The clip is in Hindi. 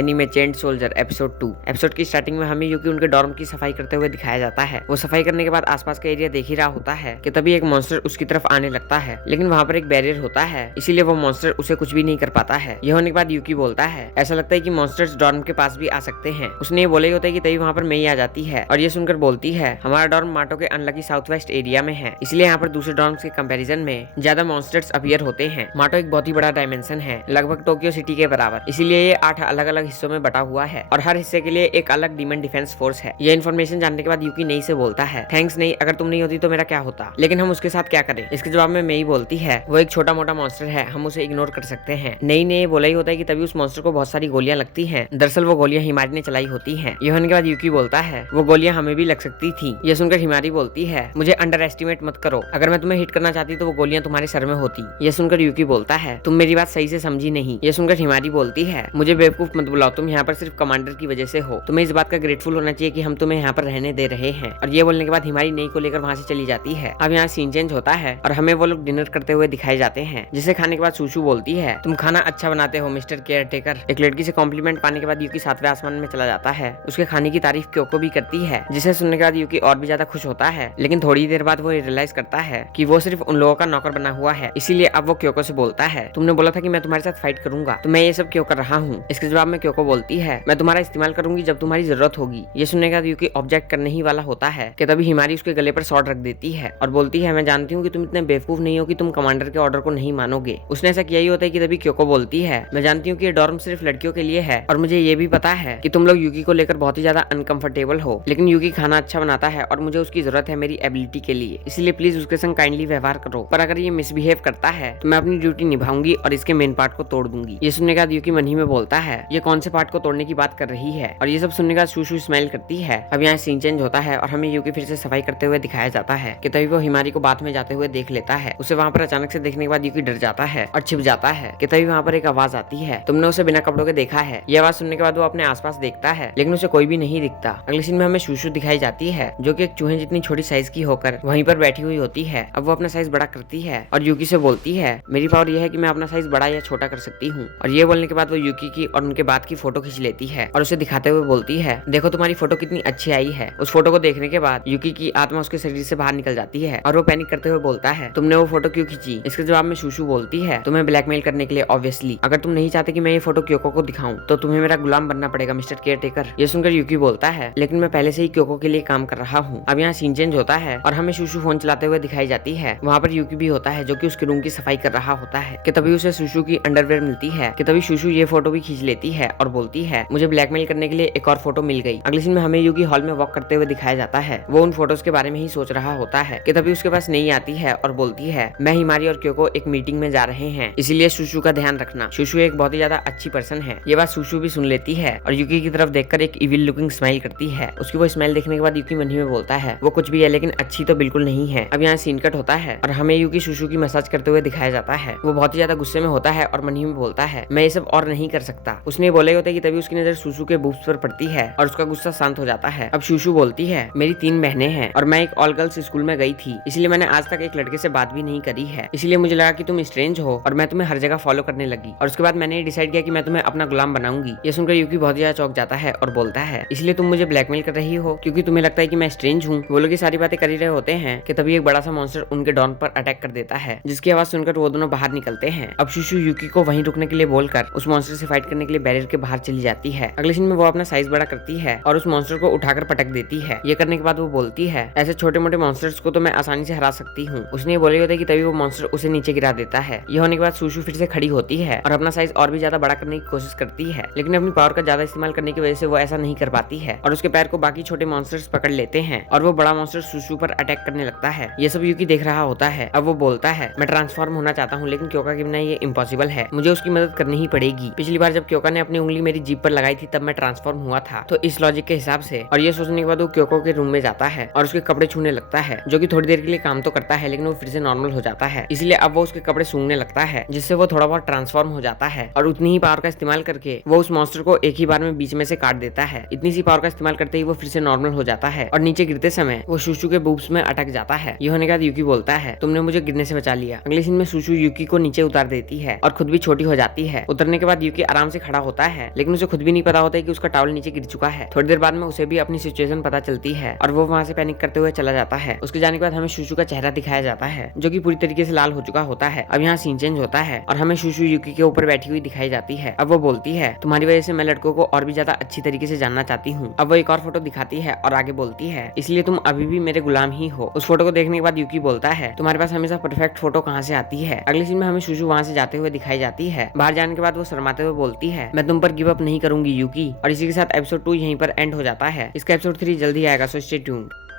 Anime चेंड soldier episode 2। एपिसोड की स्टार्टिंग में हमें यूकी उनके डॉर्म की सफाई करते हुए दिखाया जाता है। वो सफाई करने के बाद आसपास का एरिया देख ही रहा होता है कि तभी एक मॉन्स्टर उसकी तरफ आने लगता है, लेकिन वहाँ पर एक बैरियर होता है, इसीलिए वो मॉन्स्टर उसे कुछ भी नहीं कर पाता है। यह होने के बाद यूकी बोलता है ऐसा लगता है कि मॉन्स्टर्स डॉर्म के पास भी आ सकते हैं। उसने ये बोला ही होता है कि तभी वहाँ पर मई आ जाती है और ये सुनकर बोलती है हमारा डॉर्म माटो के अनलकी साउथ वेस्ट एरिया में है, इसलिए यहाँ पर दूसरे डॉर्म्स के कंपैरिजन में ज्यादा मॉन्स्टर्स अपीयर होते हैं। माटो एक बहुत ही बड़ा डायमेंशन है, लगभग टोक्यो सिटी के बराबर, इसीलिए ये 8 अलग अलग हिस्सों में बटा हुआ है और हर हिस्से के लिए एक अलग डीमन डिफेंस फोर्स है। ये इन्फॉर्मेशन जानने के बाद यूकी नई से बोलता है थैंक्स नई, अगर तुम नहीं होती तो मेरा क्या होता, लेकिन हम उसके साथ क्या करें। इसके जवाब में मई बोलती है वो एक छोटा मोटा मॉन्स्टर है, हम उसे इग्नोर कर सकते हैं। नई ने बोला ही होता है कि तभी उस मॉन्स्टर को बहुत सारी गोलियां लगती हैं। दरअसल वो गोलियां हिमारी ने चलाई होती हैं। यह होने के बाद यूकी बोलता है वो गोलियां हमें भी लग सकती थी। यह सुनकर हिमारी बोलती है मुझे अंडर एस्टिमेट मत करो, अगर मैं तुम्हें हिट करना चाहती तो वो गोलियां तुम्हारे सर में होती। यह सुनकर यूकी बोलता है तुम मेरी बात सही से समझी नहीं। यह सुनकर हिमारी बोलती है मुझे बेवकूफ मत बुलाओ, तुम यहाँ पर सिर्फ कमांडर की वजह से हो, तुम्हें इस बात का ग्रेटफुल होना चाहिए कि हम तुम्हें यहाँ पर रहने दे रहे हैं। और ये बोलने के बाद हिमारी नई को लेकर वहाँ से चली जाती है। अब यहाँ सीन चेंज होता है और हमें वो लोग डिनर करते हुए दिखाए जाते हैं, जिसे खाने के बाद सुशु बोलती है तुम खाना अच्छा बनाते हो मिस्टर केयर टेकर। एक लड़की से कॉम्प्लीमेंट पाने के बाद यूकी 7वें आसमान में चला जाता है। उसके खाने की तारीफ क्योको भी करती है, जिसे सुनने के बाद यूकी और भी ज्यादा खुश होता है, लेकिन थोड़ी देर बाद वो रियलाइज करता है कि वो सिर्फ उन लोगों का नौकर बना हुआ है। इसीलिए अब वो क्योको से बोलता है तुमने बोला था कि मैं तुम्हारे साथ फाइट करूंगा, तो मैं ये सब क्यों कर रहा हूँ। इसके जवाब में क्योको बोलती है मैं तुम्हारा इस्तेमाल करूंगी जब तुम्हारी जरूरत होगी। ये सुनने के बाद यूकी ऑब्जेक्ट करने ही वाला होता है कि तभी हिमारी उसके गले पर शॉट रख देती है और बोलती है मैं जानती हूँ कि तुम इतने बेवकूफ नहीं हो कि तुम कमांडर के ऑर्डर को नहीं मानोगे। उसने ऐसा किया ही होता है कि तभी क्योको बोलती है मैं जानती हूँ कि ये डॉर्म सिर्फ लड़कियों के लिए है और मुझे ये भी पता है कि तुम लोग यूकी को लेकर बहुत ही ज्यादा अनकंफर्टेबल हो, लेकिन यूकी खाना अच्छा बनाता है और मुझे उसकी जरूरत है मेरी एबिलिटी के लिए, इसलिए प्लीज उसके संग काइंडली व्यवहार करो, पर अगर ये मिसबिहेव करता है तो मैं अपनी ड्यूटी निभाऊंगी और इसके मेन पार्ट को तोड़ दूंगी। ये सुनने के बाद यूकी मन ही में बोलता है ये कौन से पार्ट को तोड़ने की बात कर रही है, और ये सब सुनने के बाद सुशु स्माइल करती है। अब यहाँ सीन चेंज होता है और हमें यूकी फिर से सफाई करते हुए दिखाया जाता है कि तभी वो हिमारी को बाथ में जाते हुए देख लेता है। उसे वहाँ पर अचानक से देखने के बाद यूकी डर जाता है और छिप जाता है कि तभी वहाँ पर एक आवाज आती है तुमने उसे बिना कपड़ों के देखा है। ये आवाज सुनने के बाद वो अपने आसपास देखता है, लेकिन उसे कोई भी नहीं दिखता। अगले सीन में हमें सुशु दिखाई जाती है जो कि एक चूहे जितनी छोटी साइज की होकर वहीं पर बैठी हुई होती है। अब वो अपना साइज बड़ा करती है और यूकी से बोलती है मेरी पावर यह है कि मैं अपना साइज बड़ा या छोटा कर सकती हूँ। और ये बोलने के बाद वो यूकी की और उनके बाद की फोटो खींच लेती है और उसे दिखाते हुए बोलती है देखो तुम्हारी फोटो कितनी अच्छी आई है। उस फोटो को देखने के बाद यूकी की आत्मा उसके शरीर से बाहर निकल जाती है और वो पैनिक करते हुए बोलता है तुमने वो फोटो क्यों खींची। इसके जवाब में सुशु बोलती है तुम्हें ब्लैकमेल करने के लिए ऑब्वियसली, अगर तुम नहीं चाहते कि मैं ये फोटो क्योको को दिखाऊं तो तुम्हें मेरा गुलाम बनना पड़ेगा मिस्टर केयर टेकर। ये सुनकर यूकी बोलता है लेकिन मैं पहले से ही क्योको के लिए काम कर रहा हूँ। अब यहाँ सीन चेंज होता है और हमें सुशु फोन चलाते हुए दिखाई जाती है। वहाँ पर यूकी भी होता है जो कि उसके रूम की सफाई कर रहा होता है कि तभी उसे सुशु की अंडरवेयर मिलती है कि तभी सुशु ये फोटो भी खींच लेती है और बोलती है मुझे ब्लैकमेल करने के लिए एक और फोटो मिल गई। अगले सीन में हमें यूकी हॉल में वॉक करते हुए दिखाया जाता है। वो उन फोटोज के बारे में ही सोच रहा होता है कि तभी उसके पास नहीं आती है और बोलती है मैं हिमारी और क्योको एक मीटिंग में जा रहे हैं, इसीलिए सुशु का ध्यान रखना। सुशु एक बहुत ही ज्यादा अच्छी पर्सन है। ये बात सुशु भी सुन लेती है और यूकी की तरफ देखकर एक इविल लुकिंग स्माइल करती है। उसकी वो स्माइल देखने के बाद यूकी मन ही में बोलता है वो कुछ भी है लेकिन अच्छी तो बिल्कुल नहीं है। अब यहाँ सीन कट होता है और हमें यूकी सुशु की मसाज करते हुए दिखाया जाता है। वो बहुत ही ज्यादा गुस्से में होता है और मन ही में बोलता है मैं ये सब और नहीं कर सकता। उसने बोले होते कि तभी उसकी नजर सुशु के बूब्स पर पड़ती है और उसका गुस्सा शांत हो जाता है। अब सुशु बोलती है मेरी 3 बहनें हैं और मैं एक ऑल गर्ल्स स्कूल में गई थी, इसलिए मैंने आज तक एक लड़के से बात भी नहीं करी है, इसलिए मुझे लगा कि तुम स्ट्रेंज हो और मैं तुम्हें हर जगह फॉलो करने लगी और उसके बाद मैंने डिसाइड किया कि मैं तुम्हें अपना गुलाम बनाऊंगी। ये सुनकर यूकी बहुत ज्यादा चौंक जाता है और बोलता है इसलिए तुम मुझे ब्लैकमेल कर रही हो क्योंकि तुम्हें लगता है कि मैं स्ट्रेंज हूँ। वो लोग ये सारी बातें कर ही रहे होते हैं कि तभी एक बड़ा सा मॉन्स्टर उनके डॉन पर अटैक कर देता है, जिसकी आवाज सुनकर वो दोनों बाहर निकलते हैं। अब सुशु यूकी को वहीं रुकने के लिए बोलकर उस मॉन्स्टर से फाइट करने के लिए बैरियर के बाहर चली जाती है। अगले सीन में वो अपना साइज बड़ा करती है और उस मॉन्स्टर को उठाकर पटक देती है। ये करने के बाद वो बोलती है ऐसे छोटे मोटे मॉन्स्टर्स को तो मैं आसानी से हरा सकती हूँ। उसने बोले होते कि तभी वो मॉन्स्टर उसे नीचे गिरा देता है। ये होने के बाद सुशु फिर से खड़ी होती है और अपना साइज और भी ज्यादा बड़ा करने की कोशिश करती है, लेकिन अपनी पावर का ज्यादा इस्तेमाल करने की वजह से वो ऐसा नहीं कर पाती है और उसके पैर को बाकी छोटे मॉन्स्टर्स पकड़ लेते हैं और वो बड़ा मॉन्स्टर सुशु पर अटैक करने लगता है। ये सब यूकी देख रहा होता है। अब वो बोलता है मैं ट्रांसफॉर्म होना चाहता हूँ लेकिन क्योका के बिना ये इम्पॉसिबल है, मुझे उसकी मदद करनी ही पड़ेगी। पिछली बार जब क्योका ने अपनी उंगली मेरी जीभ पर लगाई थी तब मैं ट्रांसफॉर्म हुआ था, तो इस लॉजिक के हिसाब से। और ये सोचने के बाद वो क्योको के रूम में जाता है और उसके कपड़े छूने लगता है, जो कि थोड़ी देर के लिए काम तो करता है लेकिन वो फिर से नॉर्मल हो जाता है। इसलिए अब वो उसके कपड़े सूंघने लगता है, जिससे वो थोड़ा बहुत ट्रांसफॉर्म हो जाता है और उतनी ही पावर का इस्तेमाल करके वो उस मॉन्स्टर को एक ही बार में बीच में से काट देता है। इतनी सी पावर का इस्तेमाल करते ही वो फिर से नॉर्मल हो जाता है और नीचे गिरते समय वो सुशु के बूब्स में अटक जाता है। ये होने के बाद यूकी बोलता है तुमने मुझे गिरने से बचा लिया। अगले सीन में सुशु यूकी को नीचे उतार देती है और खुद भी छोटी हो जाती है। उतरने के बाद यूकी आराम से खड़ा होता है, लेकिन उसे खुद भी नहीं पता होता है कि उसका टॉवल नीचे गिर चुका है। थोड़ी देर बाद में उसे भी अपनी सिचुएशन पता चलती है और वो वहाँ से पैनिक करते हुए चला जाता है। उसके जाने के बाद हमें शूशु का चेहरा दिखाया जाता है जो कि पूरी तरीके से लाल हो चुका होता है। अब यहाँ सीन चेंज होता है और हमें शूशु यूकी के ऊपर बैठी हुई दिखाई जाती है। अब वो बोलती है, तुम्हारी वजह से मैं लड़कों को और भी ज्यादा अच्छी तरीके से जानना चाहती हूँ। अब वो एक और फोटो दिखाती है और आगे बोलती है, इसलिए तुम अभी भी मेरे गुलाम ही हो। उस फोटो को देखने के बाद यूकी बोलता है, तुम्हारे पास हमेशा परफेक्ट फोटो कहाँ से आती है। अगले सीन में हमें शूशु वहाँ से जाते हुए दिखाई जाती है। बाहर जाने के बाद वो शर्माते हुए बोलती है, मैं तुम पर गिव अप नहीं करूंगी यूकी। और इसी के साथ एपिसोड 2 यहीं पर एंड हो जाता है। इसका एपिसोड 3 जल्दी आएगा, सो स्टे ट्यून्ड।